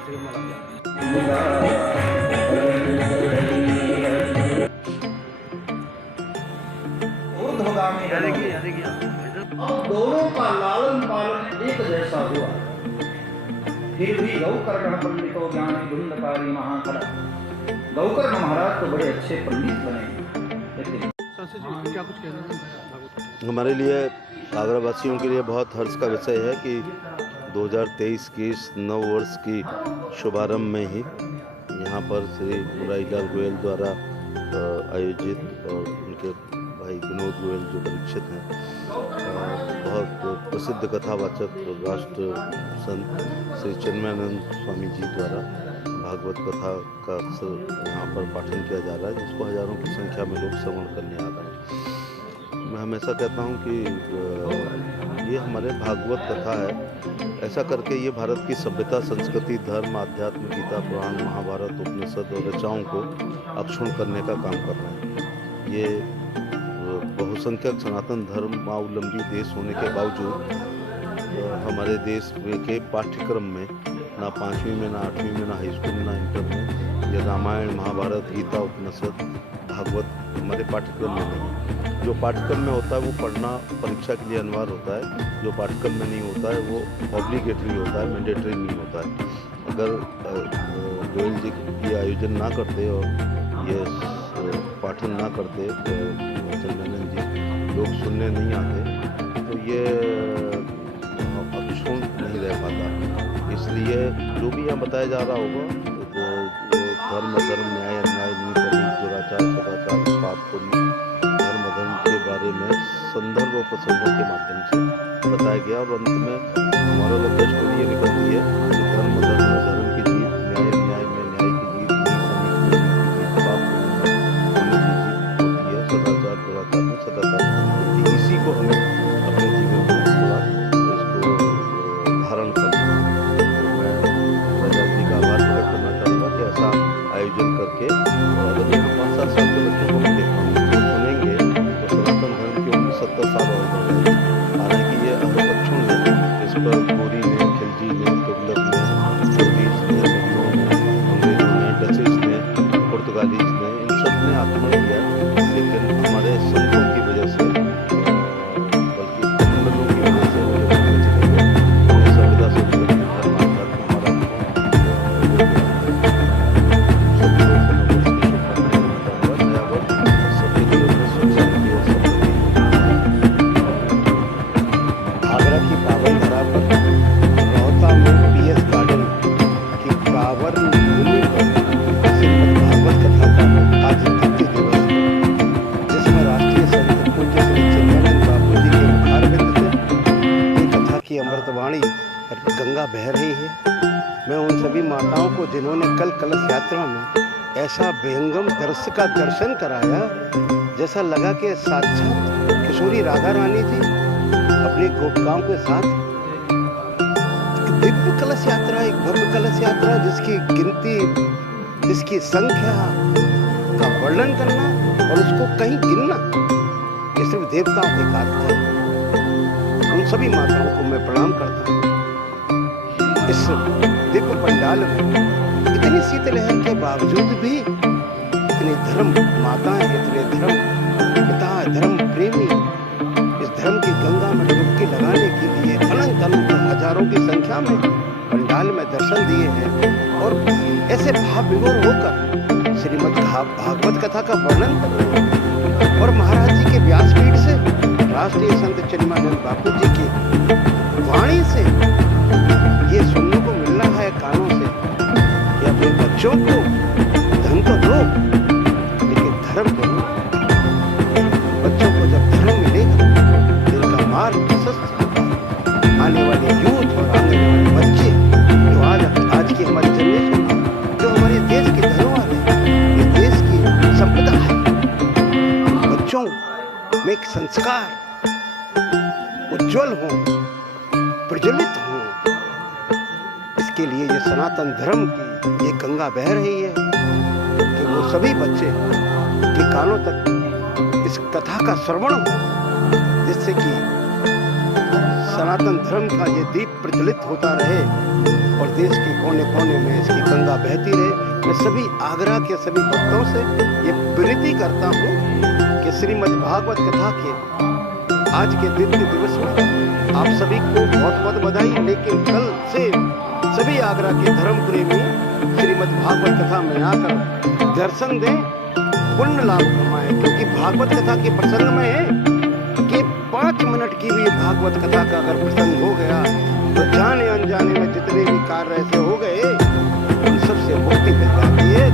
से मला अब दोनों का लालन पालन एक जैसा हुआ, फिर भी गौकर्ण पंडितो ज्ञानी धुंधकारी महाकला। गौकर्ण महाराज तो बड़े अच्छे पंडित बने। क्या कुछ कहना है? हमारे लिए आगरा वासियों के लिए बहुत हर्ष का विषय है कि 2023 की इस नव वर्ष की शुभारंभ में ही यहाँ पर श्री मुरारीलाल गोयल द्वारा आयोजित और उनके भाई विनोद गोयल जो परीक्षित हैं, बहुत प्रसिद्ध कथावाचक राष्ट्र संत श्री चिन्मयानंद स्वामी जी द्वारा भागवत कथा का यहाँ पर पाठन किया जा रहा है, जिसको हजारों की संख्या में लोग श्रवण करने आ रहे हैं। मैं हमेशा कहता हूँ कि ये हमारे भागवत कथा है। ऐसा करके ये भारत की सभ्यता, संस्कृति, धर्म, आध्यात्म, गीता, पुराण, महाभारत, उपनिषद और ऋचाओं को अक्षुण्ण करने का काम कर रहे हैं। ये बहुसंख्यक सनातन धर्मावलंबी देश होने के बावजूद हमारे देश के पाठ्यक्रम में ना 5वीं में, ना 8वीं में, ना हाई स्कूल में, ना इंटर में ये रामायण, महाभारत, गीता, उपनिषद, भागवत हमारे पाठ्यक्रम में नहीं। जो पाठ्यक्रम में होता है वो पढ़ना परीक्षा के लिए अनिवार्य होता है, जो पाठ्यक्रम में नहीं होता है वो ऑब्लिगेटरी होता है, मैंडेटरी नहीं होता है। अगर गोयल जी ये आयोजन ना करते और ये पाठन ना करते तो चिन्मयानंद जी लोग सुनने नहीं आते, तो ये अक्षुण्ण नहीं रह पाता। इसलिए जो भी यहाँ बताया जा रहा होगा, तो धर्म अधर्म, न्याय अन्याय, नीति दुराचार, सदाचार, पापपुण्य, धर्म अधर्म के बारे में संदर्भ और प्रसंगों के माध्यम से बताया गया। और अंत में हमारा लक्ष्य को ये निकलती है कि धर्म अधर्म में धर्म की जीत, न्याय न्याय में न्याय की जीत, पाप पुण्य की जीत होती है, सदाचार दुराचार में सदाचार। इसी को हमें अपने जीवन में थोड़ा इसको धारण करना है। मैं राजा जी का आभार प्रकट करना चाहूँगा कि ऐसा आयोजन करके, और अगर यहाँ 5-7 साल के बच्चों को मैं देखता हूँ तो सुनेंगे तो सनातन धर्म की उम्र 70 साल और बढ़ जाएगी। हालांकि ये अक्षुण्ण है, इस पर गोरी ने, खिलजी ने, तुगलक ने, पोर्तुगीज ने, मुगलों ने, अंग्रेजों ने, डचेज ने, पुर्तगालीज ने, इन सब ने आक्रमण किया, लेकिन हमारे संतों की वजह से, बल्कि कमंडलों की वजह से वो लोग चले गए। उन्हें संविदा से आगरा की पावन धरा पर रोहता में पीएस गार्डन की पावन भूमि पर श्रीमद् भागवत कथा का आज द्वितीय दिवस है, जिसमें राष्ट्रीय संत पूज्य श्री चिन्मयानंद बापू जी के मुखारविंद से ये कथा की अमृतवाणी गंगा बह रही है। मैं उन सभी माताओं को जिन्होंने कल कलश यात्रा में ऐसा विहंगम दृश्य का दर्शन कराया, जैसा लगा कि साक्षात किशोरी राधा रानी जी अपने गोपिकाओं के साथ दिव्य कलश यात्रा, एक भव्य कलश यात्रा जिसकी गिनती, जिसकी संख्या का वर्णन करना और उसको कहीं गिनना, ये सिर्फ देवताओं के कार्य है। उन सभी माताओं को मैं प्रणाम करता हूँ। इस दिव्य पंडाल में इतनी शीतलहर के बावजूद भी इतनी धर्म माताएं, इतने धर्म पिता, धर्म प्रेमी इस धर्म की गंगा में डुबकी लगाने के लिए अनंत अनंत हजारों की संख्या में पंडाल में दर्शन दिए हैं और ऐसे भाव विभोर होकर श्रीमद् भागवत कथा का वर्णन कर रहे हैं। और महाराज जी के व्यासपीठ से राष्ट्रीय संत चिन्मयानंद बापू जी की वाणी से ये सुनने को मिल रहा है कानों से कि अपने बच्चों को धन तो दो, लेकिन धर्म दो। बच्चों को जब धर्म मिलेगा, जिनका मार्ग प्रशस्त होगा, आने वाले यूथ और आने वाले बच्चे जो आज की हमारी जनरेशन, जो हमारे देश के धरोहर है, इस देश की संपदा है, बच्चों में एक संस्कार उज्जवल हो, प्रज्वलित हो, इसके लिए ये सनातन धर्म की ये गंगा बह रही है कि वो सभी बच्चे के कानों तक इस कथा का श्रवण हो, जिससे कि सनातन धर्म का ये दीप प्रज्वलित होता रहे और देश के कोने कोने में इसकी गंगा बहती रहे। मैं सभी आगरा के सभी भक्तों से ये विनती करता हूँ कि श्रीमद् भागवत कथा के आज के दिव्य दिवस में आप सभी को बहुत बहुत बधाई। लेकिन कल से सभी आगरा के धर्म प्रेमी श्रीमद् भागवत कथा में आकर दर्शन दें, पुण्य लाभ कमाएं, क्योंकि भागवत कथा के प्रसंग में है कि 5 मिनट की भी भागवत कथा का अगर प्रसंग हो गया तो जाने अनजाने में जितने भी कार्य ऐसे हो गए उन सबसे मुक्ति मिल जाती है।